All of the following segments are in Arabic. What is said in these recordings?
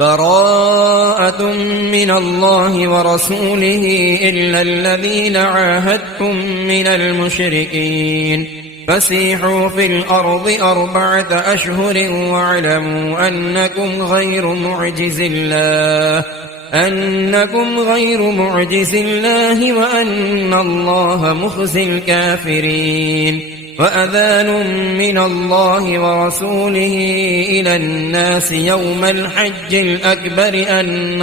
براءة من الله ورسوله إلا الذين عاهدتم من المشركين فسيحوا في الأرض 4 أشهر واعلموا أنكم غير معجز الله وأن الله مخزي الكافرين وأذان من الله ورسوله إلى الناس يوم الحج الأكبر أن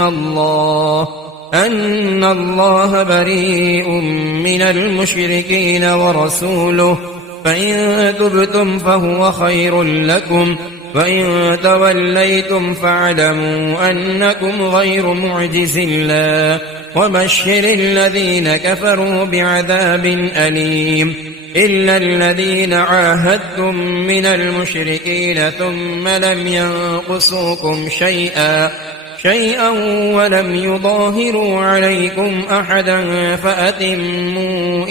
الله بريء من المشركين ورسوله فإن تبتم فهو خير لكم وإن توليتم فاعلموا أنكم غير معجز الله وبشر الذين كفروا بعذاب أليم إلا الذين عاهدتم من المشركين ثم لم ينقصوكم شيئا ولم يظاهروا عليكم أحدا فأتموا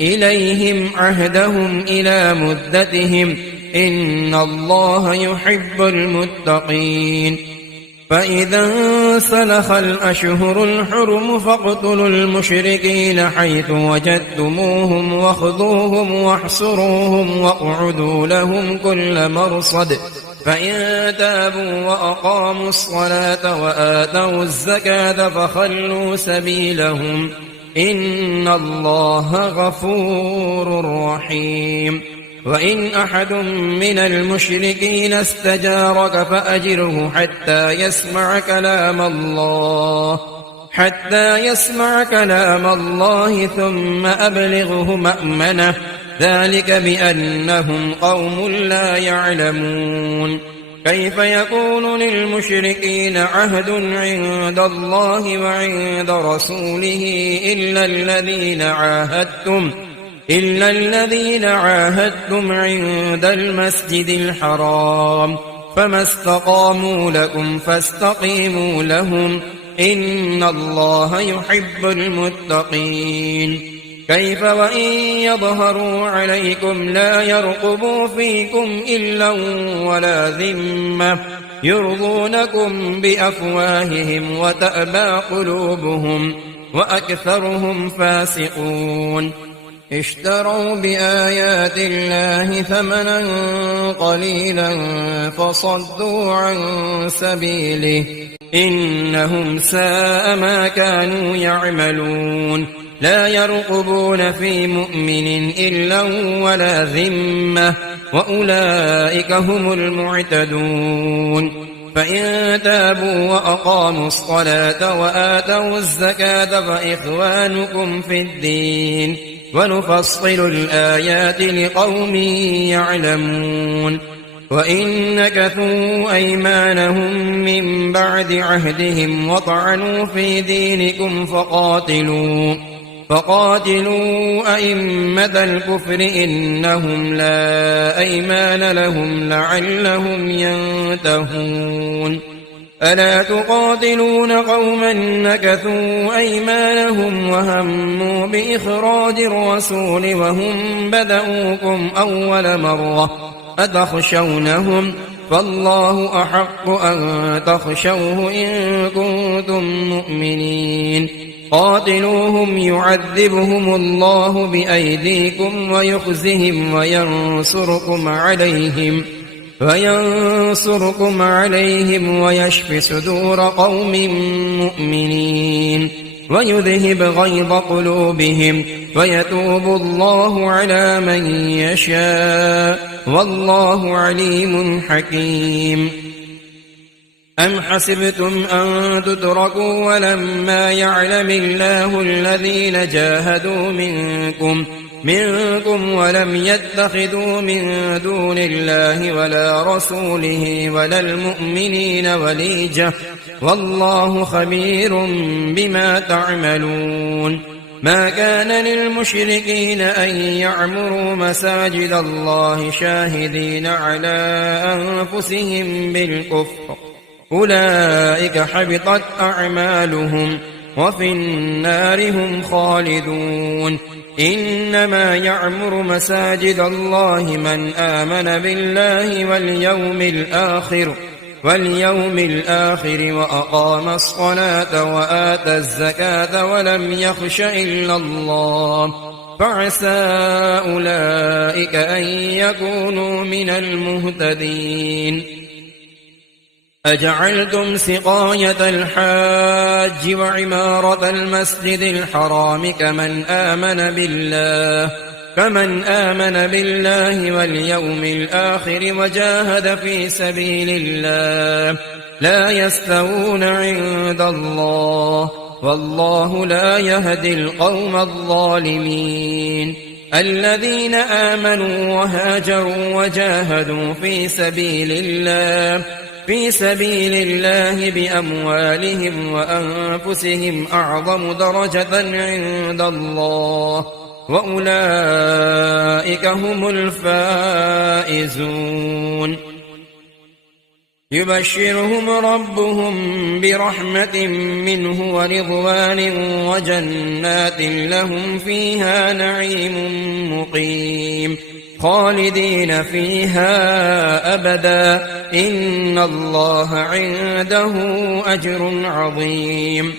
إليهم عهدهم إلى مدتهم إن الله يحب المتقين فإذا انسلخ الأشهر الحرم فاقتلوا المشركين حيث وجدتموهم واخذوهم واحصروهم واقعدوا لهم كل مرصد فإن تابوا وأقاموا الصلاة وآتوا الزكاة فخلوا سبيلهم إن الله غفور رحيم وإن أحد من المشركين استجارك فأجره حتى يسمع كلام الله ثم أبلغه مأمنه ذلك بأنهم قوم لا يعلمون كيف يكون للمشركين عهد عند الله وعند رسوله إلا الذين عاهدتم عند المسجد الحرام فما استقاموا لكم فاستقيموا لهم إن الله يحب المتقين كيف وإن يظهروا عليكم لا يرقبوا فيكم إلا ولا ذمة يرضونكم بأفواههم وتأبى قلوبهم وأكثرهم فاسقون اشتروا بآيات الله ثمنا قليلا فصدوا عن سبيله إنهم ساء ما كانوا يعملون لا يرقبون في مؤمن إلا ولا ذمة وأولئك هم المعتدون فإن تابوا وأقاموا الصلاة وآتوا الزكاة فإخوانكم في الدين ونفصل الآيات لقوم يعلمون وإن نكثوا أيمانهم من بعد عهدهم وطعنوا في دينكم فقاتلوا أئمة الكفر إنهم لا أيمان لهم لعلهم ينتهون ألا تقاتلون قوما نكثوا أيمانهم وهموا بإخراج الرسول وهم بدؤوكم أول مرة أتخشونهم فالله أحق أن تخشوه إن كنتم مؤمنين قاتلوهم يعذبهم الله بأيديكم ويخزهم وينصركم عليهم ويشف صدور قوم مؤمنين ويذهب غيظ قلوبهم ويتوب الله على من يشاء والله عليم حكيم أم حسبتم أن تتركوا ولما يعلم الله الذين جاهدوا منكم ولم يتخذوا من دون الله ولا رسوله ولا المؤمنين وليجة والله خبير بما تعملون ما كان للمشركين أن يعمروا مساجد الله شاهدين على أنفسهم بالكفر أولئك حبطت أعمالهم وفي النار هم خالدون إنما يعمر مساجد الله من آمن بالله واليوم الآخر واليوم الآخر وأقام الصلاة وآتى الزكاة ولم يخش إلا الله فعسى أولئك أن يكونوا من المهتدين. أجعلتم سقاية الحاج وعمارة المسجد الحرام كمن آمن بالله واليوم الآخر وجاهد في سبيل الله لا يستوون عند الله والله لا يهدي القوم الظالمين. الذين آمنوا وهاجروا وجاهدوا في سبيل الله بأموالهم وأنفسهم أعظم درجة عند الله وأولئك هم الفائزون. يبشرهم ربهم برحمة منه ورضوان وجنات لهم فيها نعيم مقيم خالدين فيها أبدا إن الله عنده أجر عظيم.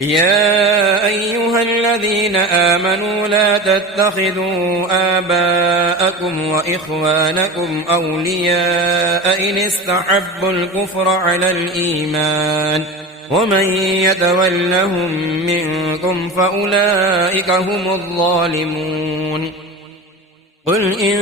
يا أيها الذين آمنوا لا تتخذوا آباءكم وإخوانكم أولياء إن استحبوا الكفر على الإيمان ومن يتولهم منكم فأولئك هم الظالمون. قل إن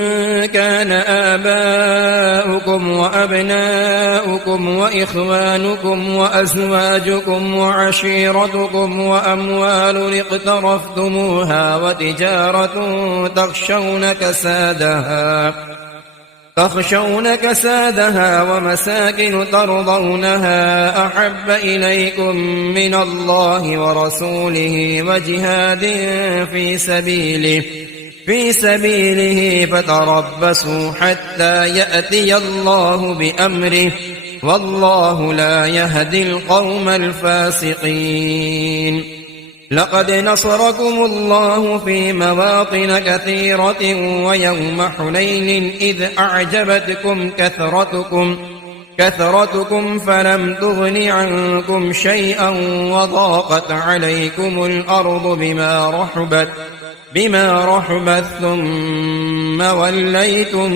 كان آباؤكم وأبناؤكم وإخوانكم وأزواجكم وعشيرتكم وأموال اقترفتموها وتجارة تخشون كسادها ومساكن ترضونها أحب إليكم من الله ورسوله وجهاد في سبيله فتربصوا حتى يأتي الله بأمره والله لا يهدي القوم الفاسقين. لقد نصركم الله في مواطن كثيرة ويوم حنين إذ أعجبتكم كثرتكم فلم تغن عنكم شيئا وضاقت عليكم الأرض بما رحبت ثم وليتم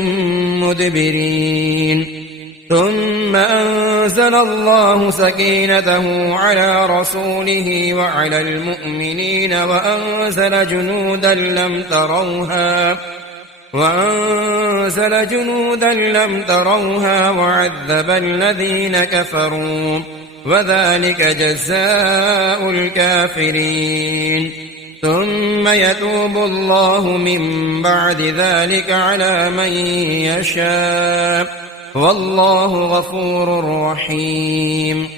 مدبرين. ثم أنزل الله سكينته على رسوله وعلى المؤمنين وأنزل جنودا لم تروها وعذب الذين كفروا وذلك جزاء الكافرين. ثم يتوب الله من بعد ذلك على من يشاء والله غفور رحيم.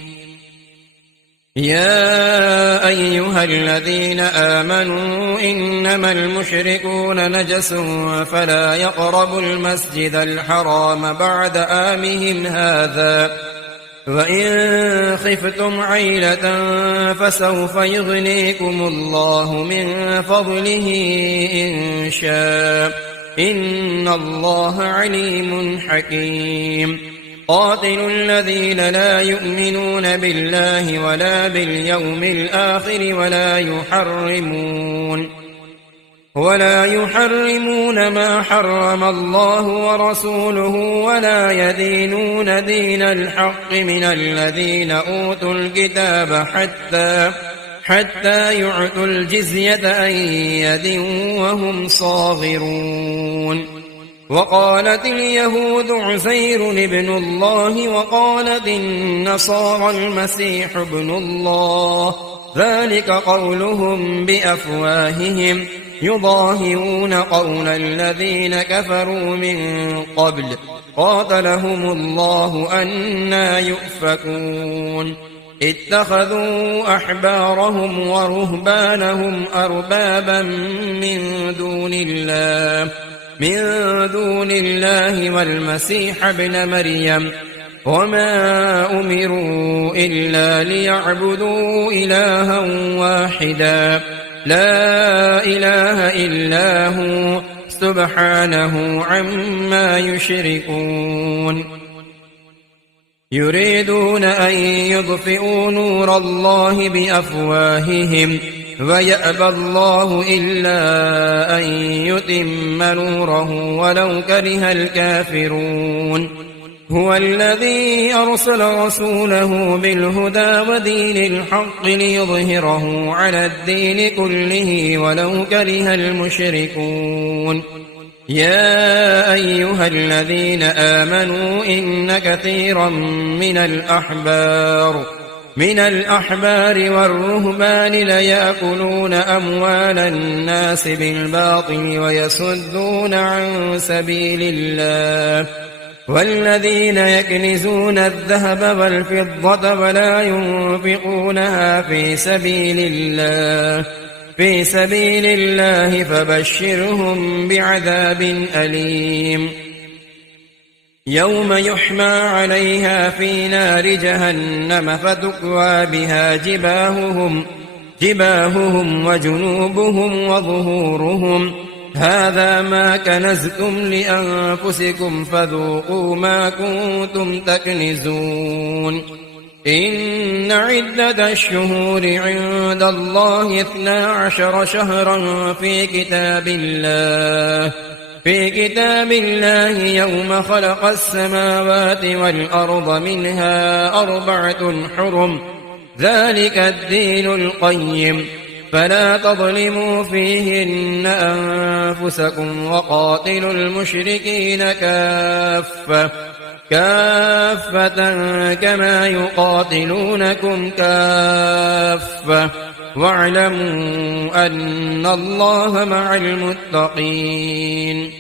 يا أيها الذين آمنوا إنما المشركون نجس فلا يقربوا المسجد الحرام بعد عامهم هذا وإن خفتم عيلة فسوف يغنيكم الله من فضله إن شاء إن الله عليم حكيم. قاتلوا الذين لا يؤمنون بالله ولا باليوم الآخر ولا يحرمون ما حرم الله ورسوله ولا يدينون دين الحق من الذين أوتوا الكتاب حتى يعطوا الجزية عن يد وهم صاغرون. وقالت اليهود عزير ابن الله وقالت النصارى المسيح ابن الله ذلك قولهم بأفواههم يضاهئون قول الذين كفروا من قبل قاتلهم الله أنى يؤفكون. اتخذوا أحبارهم ورهبانهم أربابا من دون الله والمسيح ابن مريم وما أمروا إلا ليعبدوا إلها واحدا لا إله إلا هو سبحانه عما يشركون. يريدون أن يطفئوا نور الله بأفواههم ويأبى الله إلا أن يتم نوره ولو كره الكافرون هو الذي أرسل رسوله بالهدى ودين الحق ليظهره على الدين كله ولو كره المشركون يا أيها الذين آمنوا إن كثيرا من الأحبار والرهبان ليأكلون أموال الناس بالباطل ويصدون عن سبيل الله والذين يكنزون الذهب والفضة ولا ينفقونها في سبيل الله فبشرهم بعذاب أليم يوم يحمى عليها في نار جهنم فتكوى بها جباههم وجنوبهم وظهورهم هذا ما كنزتم لأنفسكم فذوقوا ما كنتم تكنزون إن عدة الشهور عند الله 12 شهرا في كتاب الله يوم خلق السماوات والأرض منها 4 حرم ذلك الدين القيم فلا تظلموا فيهن أنفسكم وقاتلوا المشركين كافة كما يقاتلونكم كافة واعلموا أن الله مع المتقين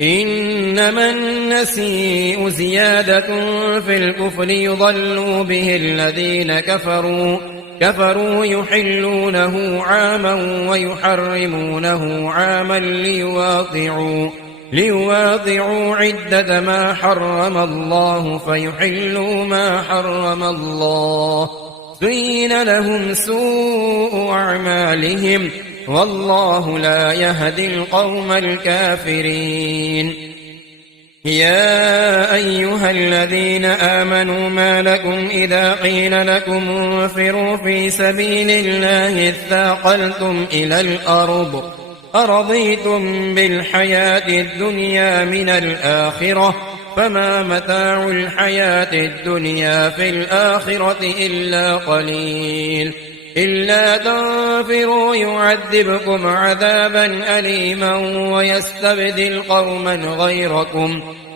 إنما النسيء زيادة في الكفر يضل به الذين كفروا يحلونه عاما ويحرمونه عاما ليواطعوا عدة ما حرم الله فيحلوا ما حرم الله زين لهم سوء أعمالهم والله لا يهدي القوم الكافرين يا أيها الذين آمنوا ما لكم إذا قيل لكم انفروا في سبيل الله اثاقلتم إلى الأرض أرضيتم بالحياة الدنيا من الآخرة فما متاع الحياة الدنيا في الآخرة إلا قليل إلا تنفروا يعذبكم عذابا أليما ويستبدل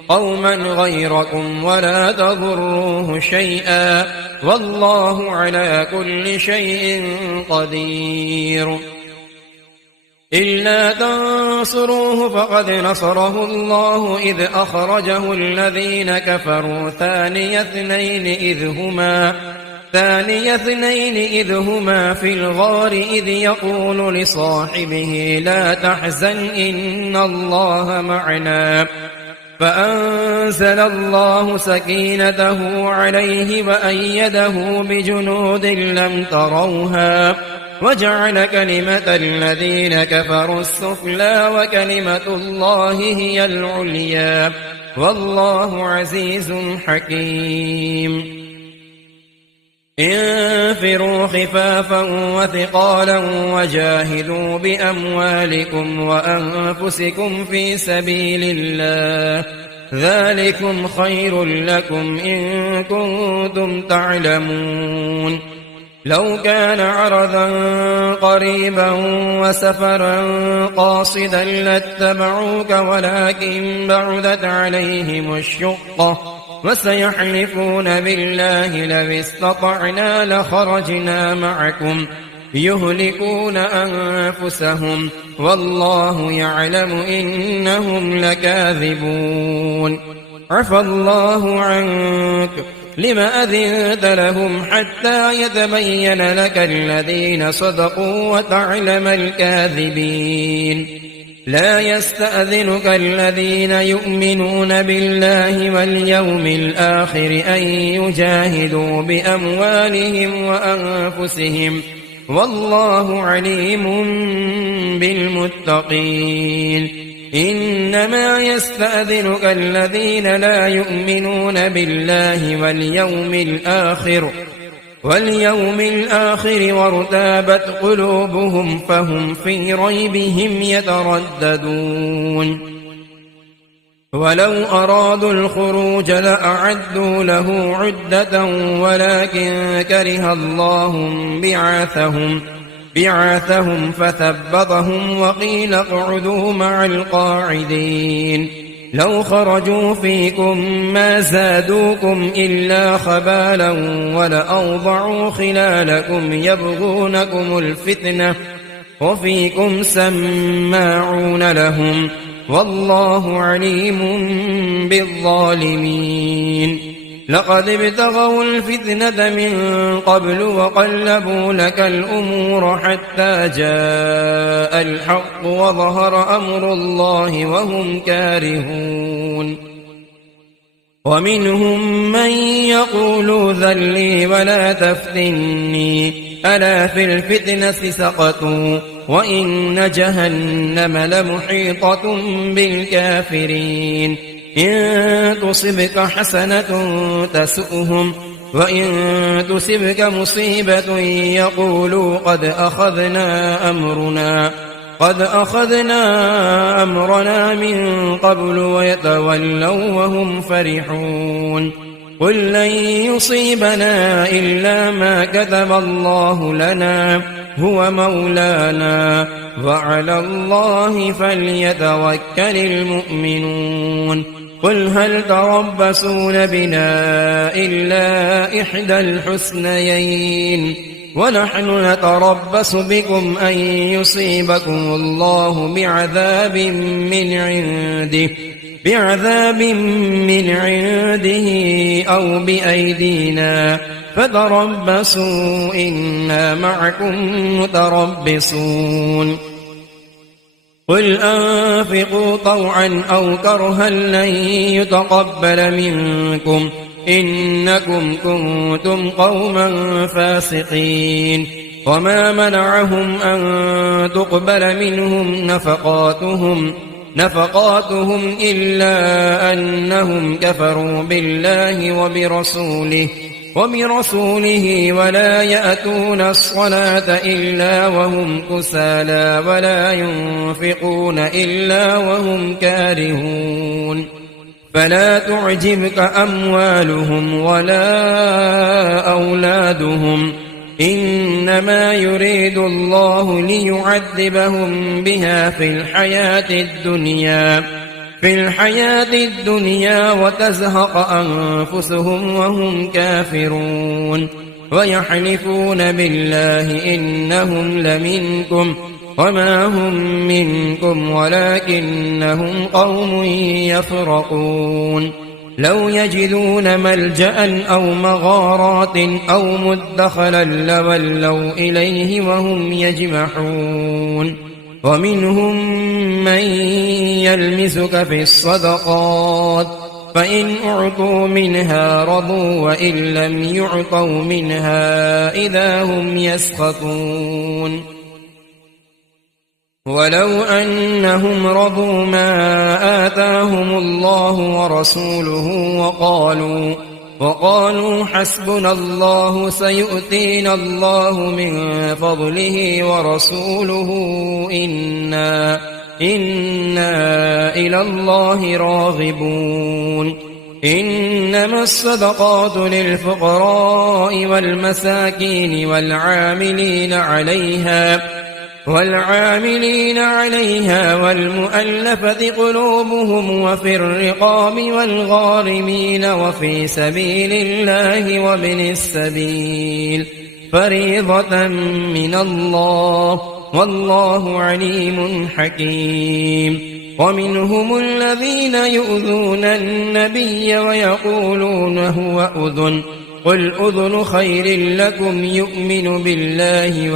قوما غيركم ولا تضروه شيئا والله على كل شيء قدير إلا تنصروه فقد نصره الله إذ أخرجه الذين كفروا ثاني اثنين إذ هما في الغار إذ يقول لصاحبه لا تحزن إن الله معنا فأنزل الله سكينته عليه وأيده بجنود لم تروها وجعل كلمة الذين كفروا السفلى وكلمة الله هي العليا والله عزيز حكيم انفروا خفافا وثقالا وجاهدوا بأموالكم وأنفسكم في سبيل الله ذلكم خير لكم إن كنتم تعلمون لو كان عرضا قريبا وسفرا قاصدا لاتبعوك ولكن بعدت عليهم الشقة وسيحلفون بالله لو استطعنا لخرجنا معكم يهلكون أنفسهم والله يعلم إنهم لكاذبون عفى الله عنك لم أذنت لهم حتى يتبين لك الذين صدقوا وتعلم الكاذبين لا يستأذنك الذين يؤمنون بالله واليوم الآخر أن يجاهدوا بأموالهم وأنفسهم والله عليم بالمتقين إنما يستأذنك الذين لا يؤمنون بالله واليوم الآخر وارتابت قلوبهم فهم في ريبهم يترددون ولو أرادوا الخروج لأعدوا له عدة ولكن كره الله بعاثهم فثبطهم وقيل اقعدوا مع القاعدين لو خرجوا فيكم ما زادوكم إلا خبالا ولأوضعوا خلالكم يبغونكم الفتنة وفيكم سماعون لهم والله عليم بالظالمين لقد ابتغوا الفتنة من قبل وقلبوا لك الأمور حتى جاء الحق وظهر أمر الله وهم كارهون ومنهم من يقول ذلي ولا تفتني ألا في الفتنة سقطوا وإن جهنم لمحيطة بالكافرين إن تصبك حسنة تسؤهم وإن تصبك مصيبة يقولوا قد أخذنا أمرنا من قبل ويتولوا وهم فرحون قل لن يصيبنا إلا ما كتب الله لنا هو مولانا وعلى الله فليتوكل المؤمنون قل هل تربصون بنا إلا إحدى الحسنيين ونحن نتربص بكم أن يصيبكم الله بعذاب من عنده أو بأيدينا فتربصوا إنا معكم متربصون قل أنفقوا طوعا أو كرها لن يتقبل منكم إنكم كنتم قوما فاسقين وما منعهم أن تقبل منهم نفقاتهم إلا أنهم كفروا بالله وبرسوله ولا يأتون الصلاة إلا وهم كسالى ولا ينفقون إلا وهم كارهون فلا تعجبك أموالهم ولا أولادهم إنما يريد الله ليعذبهم بها في الحياة الدنيا وتزهق أنفسهم وهم كافرون ويحلفون بالله إنهم لمنكم وما هم منكم ولكنهم قوم يفرقون لو يجدون ملجأ أو مغارات أو مدخلا لولوا إليه وهم يجمحون ومنهم من يلمسك في الصدقات فإن أعطوا منها رضوا وإن لم يعطوا منها إذا هم يسخطون ولو أنهم رضوا ما آتاهم الله ورسوله وقالوا حسبنا الله سيؤتينا الله من فضله ورسوله إنا إلى الله راغبون إنما الصدقات للفقراء والمساكين والعاملين عليها والمؤلفة قلوبهم وفي الرقاب والغارمين وفي سبيل الله وابن السبيل فريضة من الله والله عليم حكيم ومنهم الذين يؤذون النبي ويقولون هو أذن قل أذن خير لكم يؤمن بالله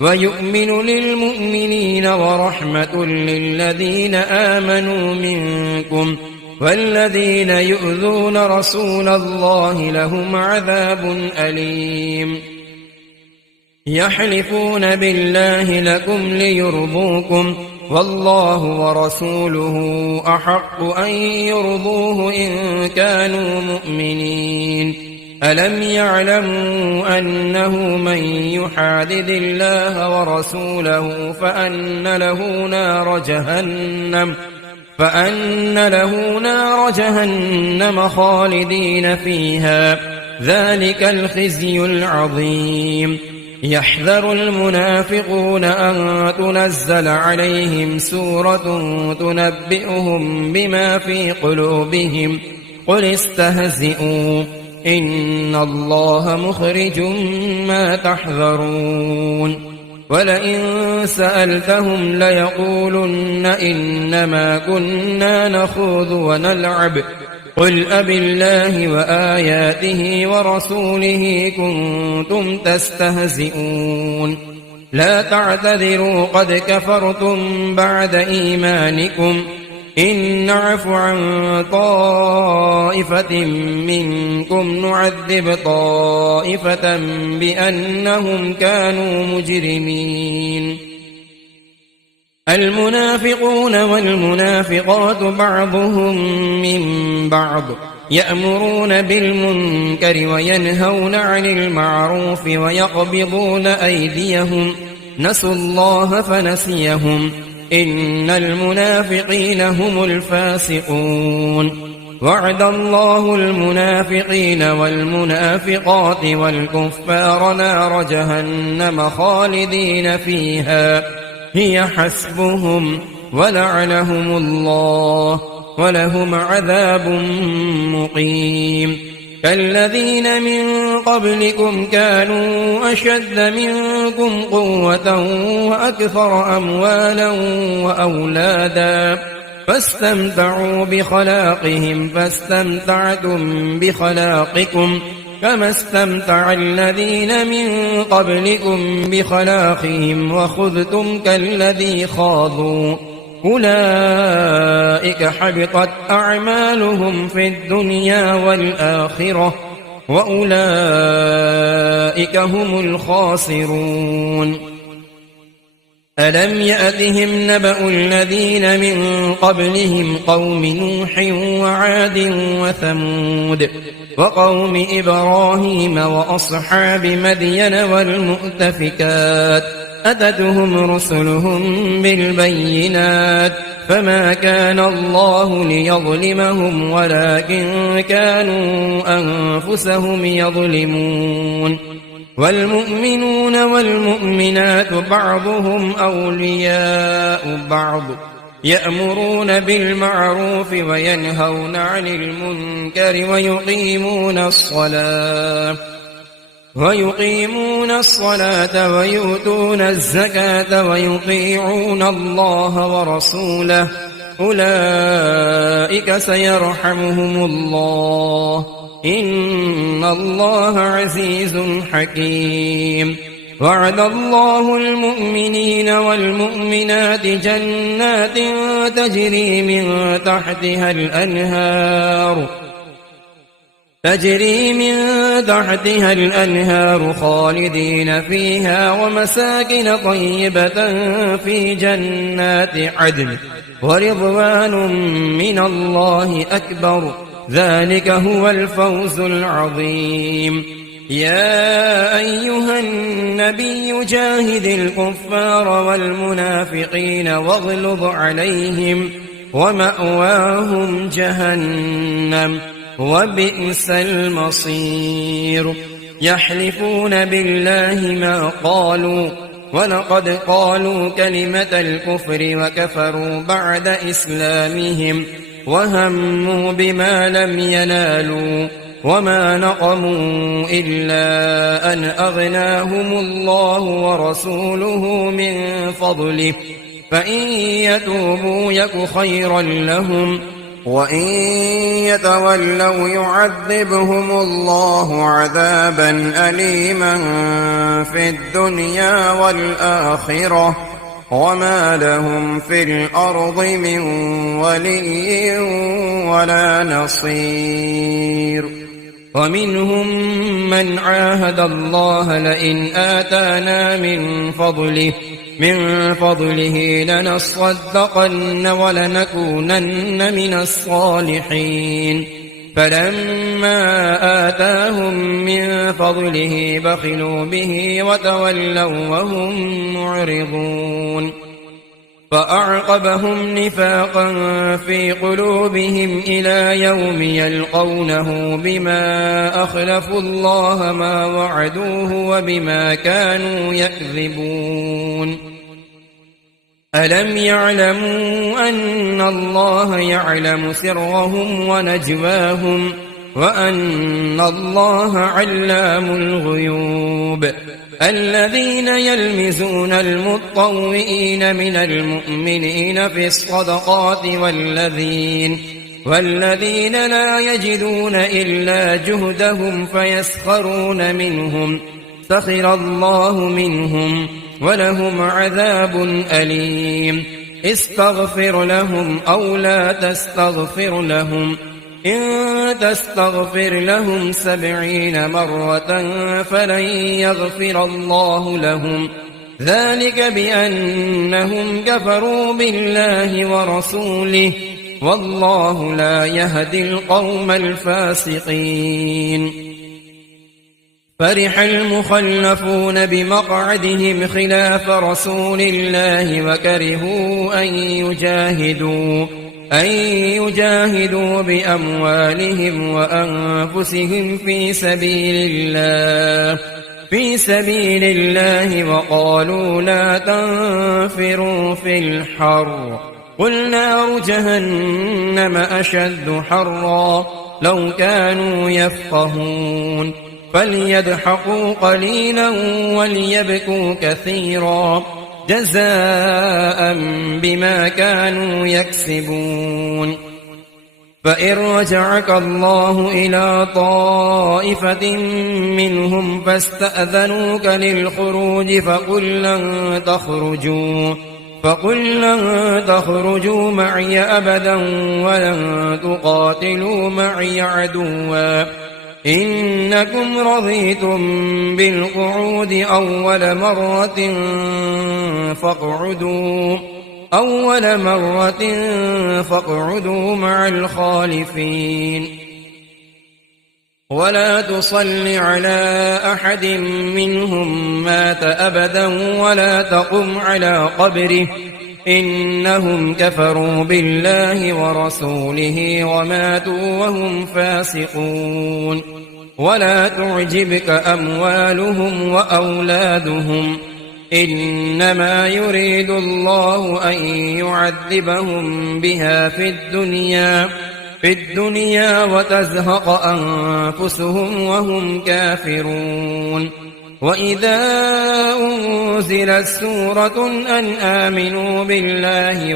ويؤمن للمؤمنين ورحمة للذين آمنوا منكم والذين يؤذون رسول الله لهم عذاب أليم يحلفون بالله لكم ليرضوكم والله ورسوله أحق أن يرضوه إن كانوا مؤمنين ألم يعلموا أنه من يحادد الله ورسوله فأن له نار جهنم خالدين فيها ذلك الخزي العظيم يحذر المنافقون أن تنزل عليهم سورة تنبئهم بما في قلوبهم قل استهزئوا إن الله مخرج ما تحذرون ولئن سألتهم ليقولن إنما كنا نخوض ونلعب قل أبالله وآياته ورسوله كنتم تستهزئون لا تعتذروا قد كفرتم بعد إيمانكم إن نعف عن طائفة منكم نعذب طائفة بأنهم كانوا مجرمين المنافقون والمنافقات بعضهم من بعض يأمرون بالمنكر وينهون عن المعروف ويقبضون أيديهم نسوا الله فنسيهم إن المنافقين هم الفاسقون وعد الله المنافقين والمنافقات والكفار نار جهنم خالدين فيها هي حسبهم ولعنهم الله ولهم عذاب مقيم كالذين من قبلكم كانوا أشد منكم قوة وأكثر أموالا وأولادا فاستمتعوا بخلاقهم فاستمتعتم بخلاقكم كما استمتع الذين من قبلكم بخلاقهم وخذتم كالذي خاضوا أولئك حبطت أعمالهم في الدنيا والآخرة وأولئك هم الخاسرون ألم يأتهم نبأ الذين من قبلهم قوم نوح وعاد وثمود وقوم إبراهيم وأصحاب مدين والمؤتفكات أتتهم رسلهم بالبينات فما كان الله ليظلمهم ولكن كانوا أنفسهم يظلمون والمؤمنون والمؤمنات بعضهم أولياء بعض يأمرون بالمعروف وينهون عن المنكر ويقيمون الصلاة ويؤتون الزكاة ويطيعون الله ورسوله أولئك سيرحمهم الله إن الله عزيز حكيم وعد الله المؤمنين والمؤمنات جنات تجري من تحتها الأنهار خالدين فيها ومساكن طيبة في جنات عدن ورضوان من الله أكبر ذلك هو الفوز العظيم يا أيها النبي جاهد الكفار والمنافقين واغلظ عليهم ومأواهم جهنم وبئس المصير يحلفون بالله ما قالوا ولقد قالوا كلمة الكفر وكفروا بعد إسلامهم وهموا بما لم ينالوا وما نقموا إلا أن أغناهم الله ورسوله من فضله فإن يتوبوا يك خيرا لهم وإن يتولوا يعذبهم الله عذابا أليما في الدنيا والآخرة وما لهم في الأرض من ولي ولا نصير ومنهم من عاهد الله لئن آتانا من فضله لنصدقن ولنكونن من الصالحين فلما آتاهم من فضله بخلوا به وتولوا وهم معرضون فأعقبهم نفاقا في قلوبهم إلى يوم يلقونه بما أخلفوا الله ما وعدوه وبما كانوا يكذبون ألم يعلموا أن الله يعلم سرهم ونجواهم وأن الله علام الغيوب الذين يلمزون المطوئين من المؤمنين في الصدقات والذين لا يجدون إلا جهدهم فيسخرون منهم سخر الله منهم ولهم عذاب أليم استغفر لهم أو لا تستغفر لهم إن تستغفر لهم 70 مرة فلن يغفر الله لهم ذلك بأنهم كفروا بالله ورسوله والله لا يهدي القوم الفاسقين فرح المخلفون بمقعدهم خلاف رسول الله وكرهوا أن يجاهدوا بأموالهم وأنفسهم في سبيل الله وقالوا لا تنفروا في الحر قل نار جهنم أشد حرا لو كانوا يفقهون فليضحكوا قليلا وليبكوا كثيرا جزاء بما كانوا يكسبون فإن رجعك الله إلى طائفة منهم فاستأذنوك للخروج فقل لن تخرجوا معي أبدا ولن تقاتلوا معي عدوا إنكم رضيتم بالقعود أول مرة فاقعدوا مع الخالفين ولا تصل على أحد منهم مات أبدا ولا تقم على قبره إنهم كفروا بالله ورسوله وماتوا وهم فاسقون ولا تعجبك أموالهم وأولادهم إنما يريد الله أن يعذبهم بها في الدنيا وتزهق أنفسهم وهم كافرون وإذا أنزلت سورة أن آمنوا بالله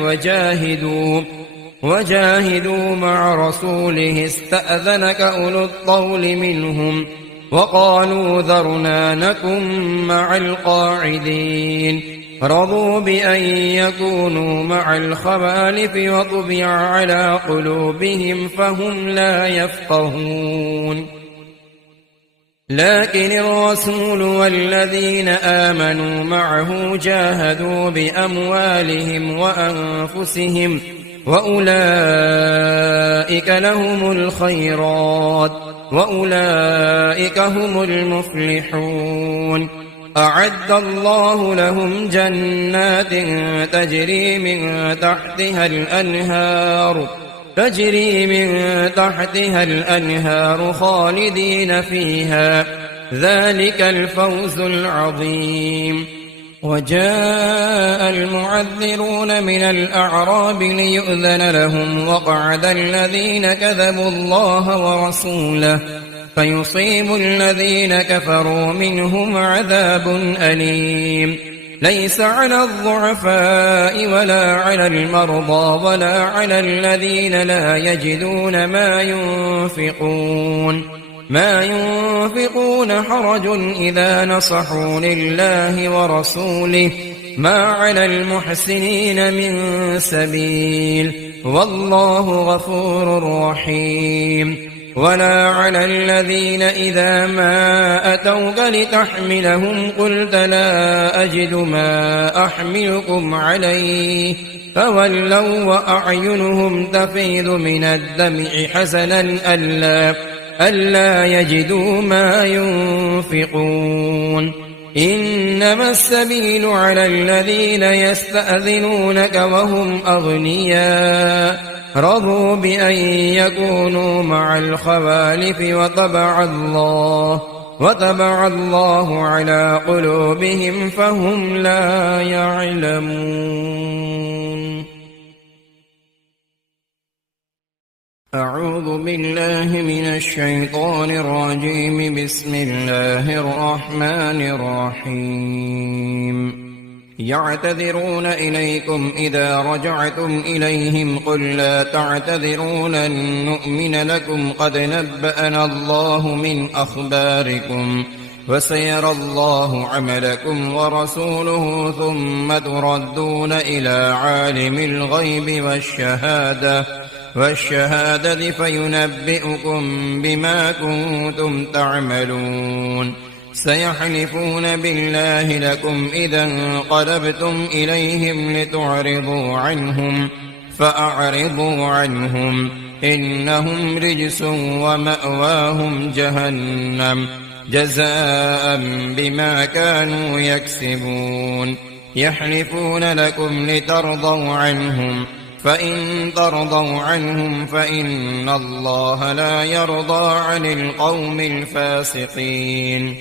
وجاهدوا مع رسوله استأذنك أولو الطول منهم وقالوا ذرنا نكن مع القاعدين رضوا بأن يكونوا مع الخوالف وطبع على قلوبهم فهم لا يفقهون لكن الرسول والذين آمنوا معه جاهدوا بأموالهم وأنفسهم وأولئك لهم الخيرات وأولئك هم المفلحون أعد الله لهم جنات تجري من تحتها الأنهار خالدين فيها ذلك الفوز العظيم وجاء المعذرون من الأعراب ليؤذن لهم وقعد الذين كذبوا الله ورسوله فيصيب الذين كفروا منهم عذاب أليم ليس على الضعفاء ولا على المرضى ولا على الذين لا يجدون ما ينفقون حرج إذا نصحوا لله ورسوله ما على المحسنين من سبيل والله غفور رحيم ولا على الذين إذا ما أتوك لتحملهم قلت لا أجد ما أحملكم عليه فولوا وأعينهم تفيض من الدمع حزنا ألا يجدوا ما ينفقون إنما السبيل على الذين يستأذنونك وهم أغنياء رضوا بأن يكونوا مع الخوالف وطبع الله على قلوبهم فهم لا يعلمون. أعوذ بالله من الشيطان الرجيم. بسم الله الرحمن الرحيم. يعتذرون إليكم إذا رجعتم إليهم قل لا تعتذروا لن نؤمن لكم قد نبأنا الله من أخباركم وسيرى الله عملكم ورسوله ثم تردون إلى عالم الغيب والشهادة فينبئكم بما كنتم تعملون. سيحلفون بالله لكم إذا انقلبتم إليهم لتعرضوا عنهم فأعرضوا عنهم إنهم رجس ومأواهم جهنم جزاء بما كانوا يكسبون. يحلفون لكم لترضوا عنهم فإن ترضوا عنهم فإن الله لا يرضى عن القوم الفاسقين.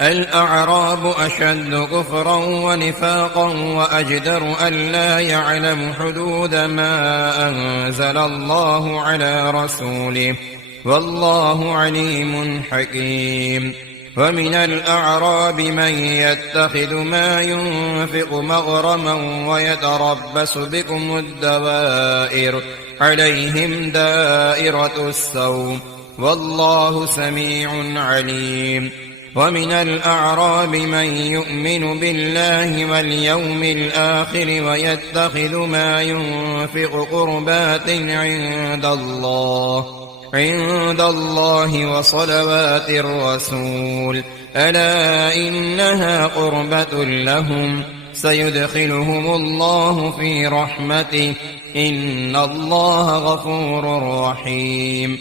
الأعراب أشد كفرا ونفاقا وأجدر ألا يعلم حدود ما أنزل الله على رسوله والله عليم حكيم. ومن الأعراب من يتخذ ما ينفق مغرما ويتربص بكم الدوائر عليهم دائرة السوء والله سميع عليم. ومن الأعراب من يؤمن بالله واليوم الآخر ويتخذ ما ينفق قربات عند الله وصلوات الرسول ألا إنها قربة لهم سيدخلهم الله في رحمته إن الله غفور رحيم.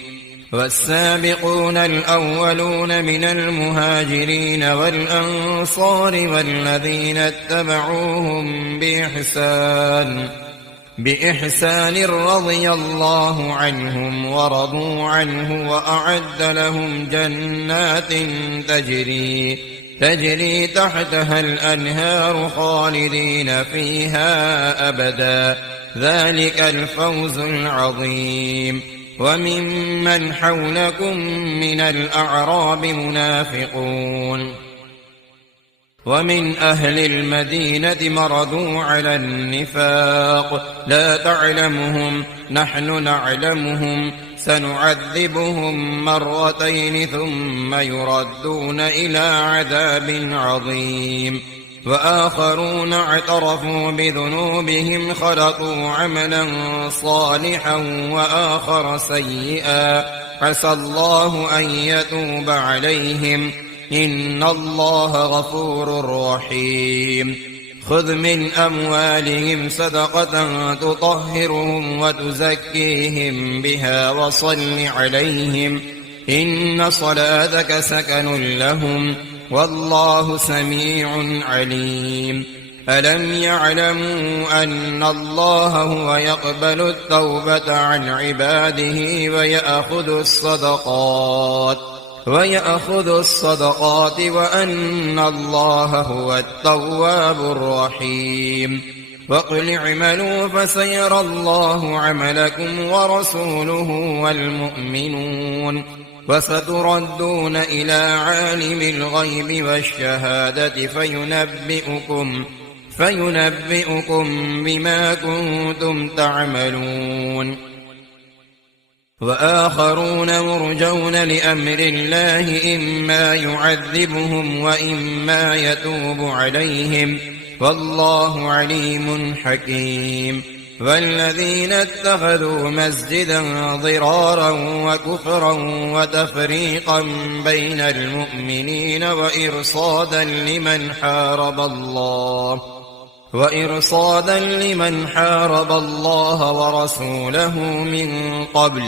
والسابقون الأولون من المهاجرين والأنصار والذين اتبعوهم بإحسان رضي الله عنهم ورضوا عنه وأعد لهم جنات تجري تحتها الأنهار خالدين فيها أبدا ذلك الفوز العظيم. وممن حولكم من الأعراب منافقون ومن أهل المدينة مردوا على النفاق لا تعلمهم نحن نعلمهم سنعذبهم مرتين ثم يردون إلى عذاب عظيم. وآخرون اعترفوا بذنوبهم خلطوا عملا صالحا وآخر سيئا عسى الله أن يتوب عليهم إن الله غفور رحيم. خذ من أموالهم صدقة تطهرهم وتزكيهم بها وصل عليهم إن صلاتك سكن لهم والله سميع عليم. ألم يعلموا أن الله هو يقبل التوبة عن عباده ويأخذ الصدقات وأن الله هو التواب الرحيم. وقل اعملوا فسيرى الله عملكم ورسوله والمؤمنون وستردون إلى عالم الغيب والشهادة فينبئكم بما كنتم تعملون. وآخرون مرجون لأمر الله إما يعذبهم وإما يتوب عليهم والله عليم حكيم. والذين اتخذوا مسجدا ضرارا وكفرا وتفريقا بين المؤمنين وإرصادا لمن حارب الله ورسوله من قبل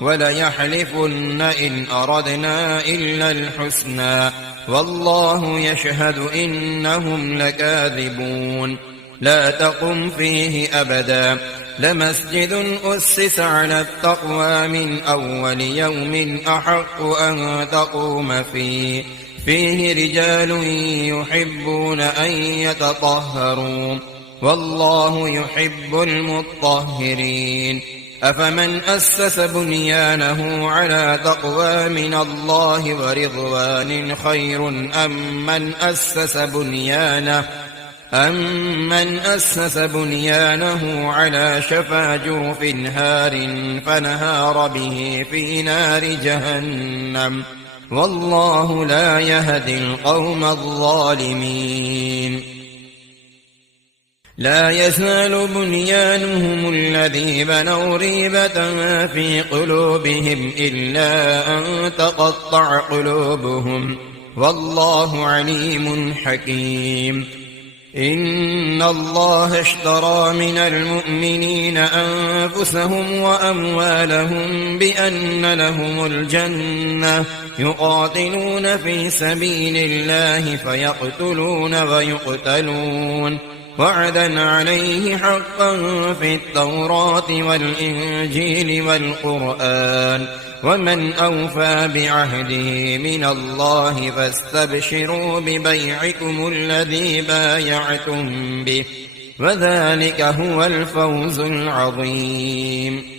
وليحلفن إن أردنا إلا الحسنى والله يشهد إنهم لكاذبون لا تقم فيه أبدا لمسجد أسس على التقوى من أول يوم أحق أن تقوم فيه رجال يحبون أن يتطهروا والله يحب المطهرين أفمن أسس بنيانه على تقوى من الله ورضوان خير أمن أسس بنيانه على شفا جرف هار فنهار به في نار جهنم والله لا يهدي القوم الظالمين لا يزال بنيانهم الذي بنوا ريبة في قلوبهم إلا أن تقطع قلوبهم والله عليم حكيم إن الله اشترى من المؤمنين أنفسهم وأموالهم بأن لهم الجنة يقاتلون في سبيل الله فيقتلون ويقتلون وعدا عليه حقا في التوراة والإنجيل والقرآن ومن أوفى بعهده من الله فاستبشروا ببيعكم الذي بايعتم به وذلك هو الفوز العظيم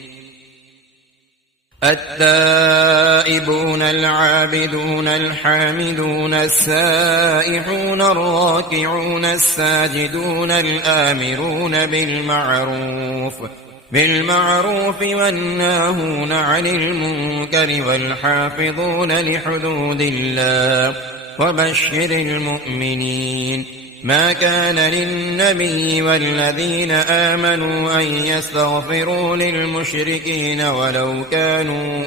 التائبون العابدون الحامدون السائحون الراكعون الساجدون الآمرون بالمعروف والناهون عن المنكر والحافظون لحدود الله وبشر المؤمنين ما كان للنبي والذين آمنوا أن يستغفروا للمشركين ولو كانوا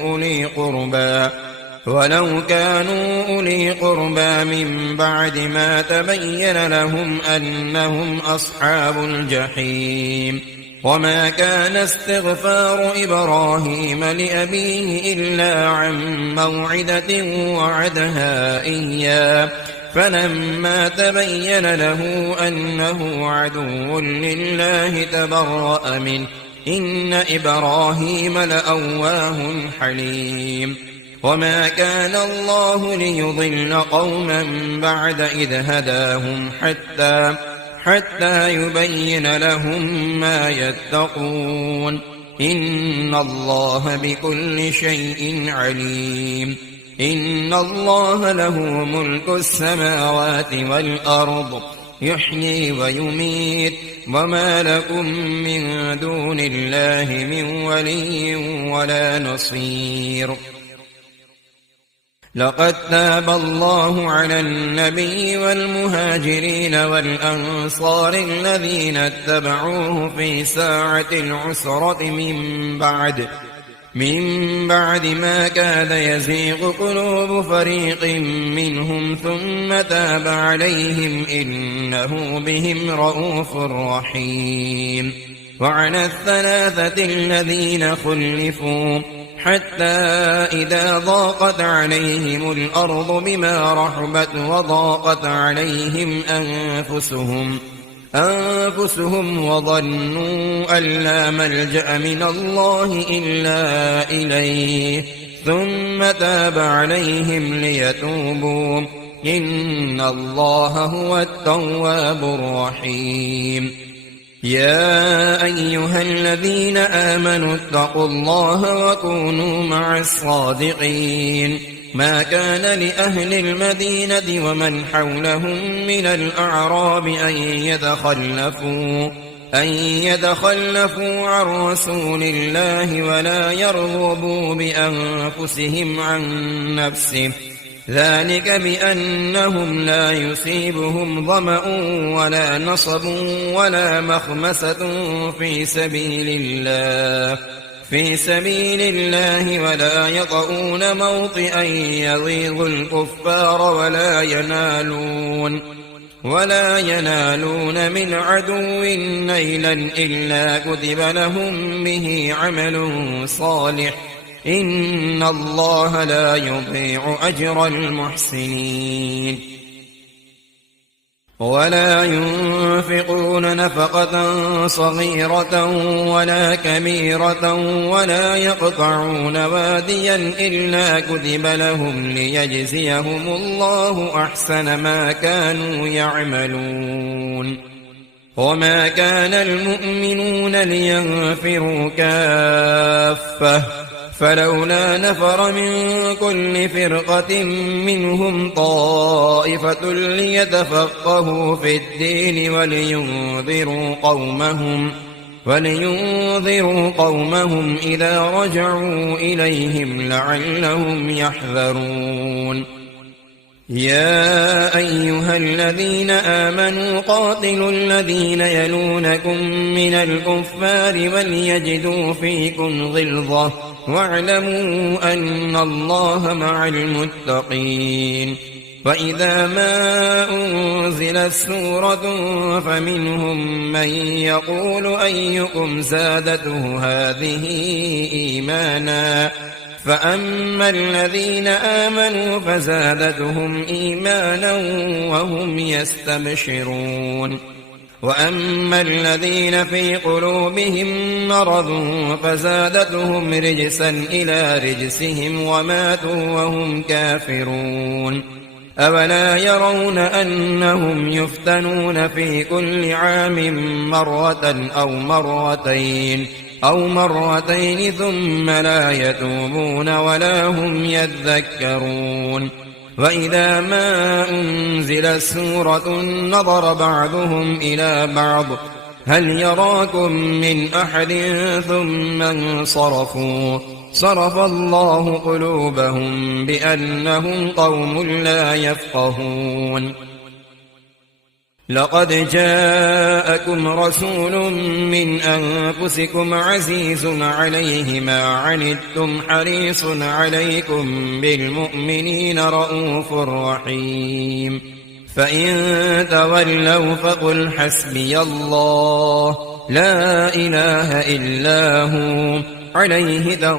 أولي قربى من بعد ما تبين لهم أنهم أصحاب الجحيم وما كان استغفار إبراهيم لأبيه إلا عن موعدة وعدها إياه فلما تبين له أنه عدو لله تبرأ منه إن إبراهيم لأواه حليم وما كان الله ليضل قوما بعد إذ هداهم حتى يبين لهم ما يتقون إن الله بكل شيء عليم إن الله له ملك السماوات والأرض يحيي ويميت وما لكم من دون الله من ولي ولا نصير لقد تاب الله على النبي والمهاجرين والأنصار الذين اتبعوه في ساعة العسرة من بعد ما كاد يزيغ قلوب فريق منهم ثم تاب عليهم إنه بهم رءوف رحيم وعلى الثلاثة الذين خلفوا حتى إذا ضاقت عليهم الأرض بما رحبت وضاقت عليهم أنفسهم وظنوا أن لا ملجأ من الله إلا إليه ثم تاب عليهم ليتوبوا إن الله هو التواب الرحيم يا أيها الذين آمنوا اتقوا الله وكونوا مع الصادقين ما كان لأهل المدينة ومن حولهم من الأعراب أن يتخلفوا عن رسول الله ولا يرغبوا بأنفسهم عن نفسه ذلك بأنهم لا يصيبهم ظمأ ولا نصب ولا مخمسة في سبيل الله ولا يطؤون موطئا يغيظ الكفار ولا ينالون من عدو نيلا إلا كتب لهم به عمل صالح إن الله لا يضيع أجر المحسنين ولا ينفقون نفقة صغيرة ولا كبيرة ولا يقطعون واديا إلا كتب لهم ليجزيهم الله أحسن ما كانوا يعملون وما كان المؤمنون لينفروا كافة فلولا نفر من كل فرقة منهم طائفة ليتفقهوا في الدين ولينذروا قومهم إذا رجعوا إليهم لعلهم يحذرون يا أيها الذين آمنوا قاتلوا الذين يلونكم من الكفار وليجدوا فيكم غلظة واعلموا أن الله مع المتقين وإذا ما أنزلت سورة فمنهم من يقول أيكم زادته هذه إيمانا فأما الذين آمنوا فزادتهم إيمانا وهم يستبشرون وأما الذين في قلوبهم مرض فزادتهم رجسا إلى رجسهم وماتوا وهم كافرون أولا يرون أنهم يفتنون في كل عام مرة أو مرتين ثم لا يتوبون ولا هم يذكرون وإذا ما أنزلت سورة نظر بعضهم إلى بعض هل يراكم من أحد ثم انصرفوا صرف الله قلوبهم بأنهم قوم لا يفقهون لقد جاءكم رسول من أنفسكم عزيز عليه ما عنتم حريص عليكم بالمؤمنين رءوف رحيم فإن تولوا فقل حسبي الله لا إله إلا هو عليه